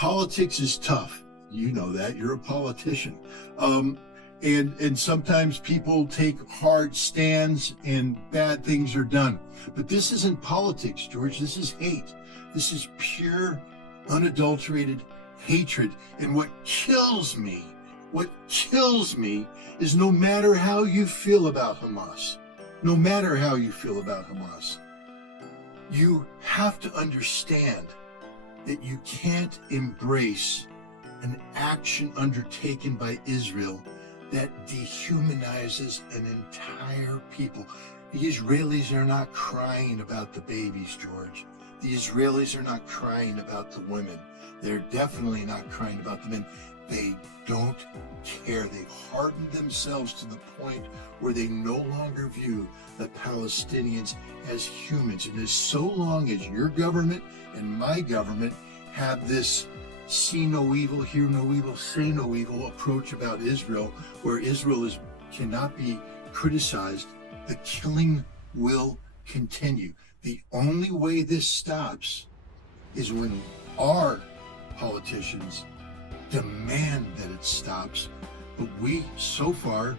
Politics is tough. You know that. You're a politician. And sometimes people take hard stands and bad things are done. But this isn't politics, George. This is hate. This is pure, unadulterated hatred. And what kills me is no matter how you feel about Hamas, no matter how you feel about Hamas, you have to understand that you can't embrace an action undertaken by Israel that dehumanizes an entire people. The Israelis are not crying about the babies, George. The Israelis are not crying about the women. They're definitely not crying about the men. They don't care. They hardened themselves to the point where they no longer view the Palestinians as humans. And as so long as your government and my government have this see no evil, hear no evil, say no evil approach about Israel, where Israel cannot be criticized, the killing will continue. The only way this stops is when our politicians demand that it stops. But we, so far,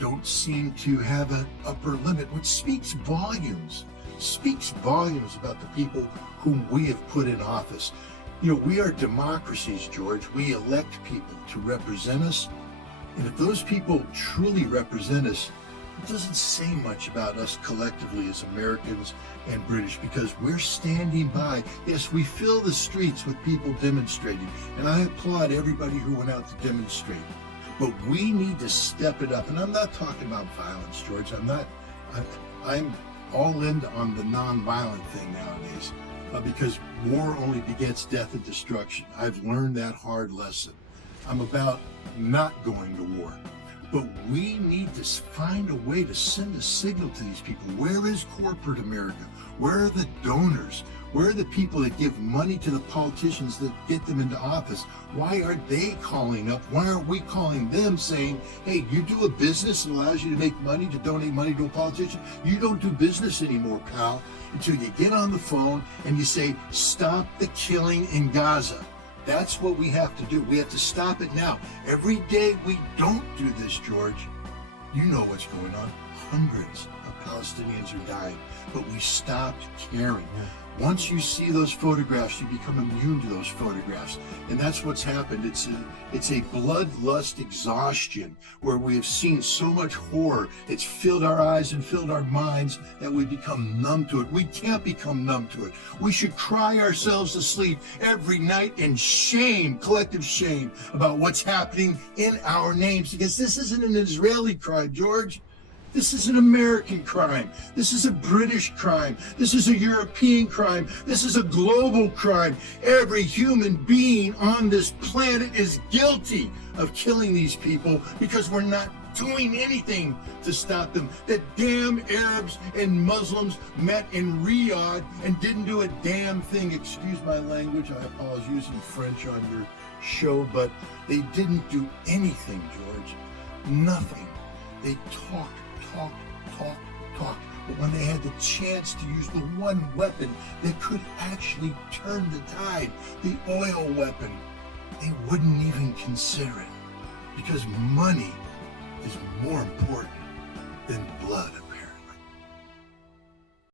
don't seem to have an upper limit, which speaks volumes about the people whom we have put in office. You know, we are democracies, George. We elect people to represent us. And if those people truly represent us, it doesn't say much about us collectively as Americans and British, because we're standing by. Yes, we fill the streets with people demonstrating, and I applaud everybody who went out to demonstrate. But we need to step it up. And I'm not talking about violence, George. I'm all in on the non-violent thing nowadays. Because war only begets death and destruction. I've learned that hard lesson. I'm about not going to war. But we need to find a way to send a signal to these people. Where is corporate America? Where are the donors? Where are the people that give money to the politicians that get them into office? Why aren't they calling up? Why aren't we calling them saying, hey, you do a business that allows you to make money, to donate money to a politician? You don't do business anymore, pal, until you get on the phone and you say, stop the killing in Gaza. That's what we have to do. We have to stop it now. Every day we don't do this, George, you know what's going on. Hundreds of Palestinians are dying, but we stopped caring. Once you see those photographs, you become immune to those photographs. And that's what's happened. It's a bloodlust exhaustion where we have seen so much horror. It's filled our eyes and filled our minds that we become numb to it. We can't become numb to it. We should cry ourselves to sleep every night in shame, collective shame, about what's happening in our names. Because this isn't an Israeli crime, George. This is an American crime. This is a British crime. This is a European crime. This is a global crime. Every human being on this planet is guilty of killing these people because we're not doing anything to stop them. That damn Arabs and Muslims met in Riyadh and didn't do a damn thing. Excuse my language. I apologize using French on your show, but they didn't do anything, George. Nothing. They talked. But when they had the chance to use the one weapon that could actually turn the tide, the oil weapon, they wouldn't even consider it. Because money is more important than blood.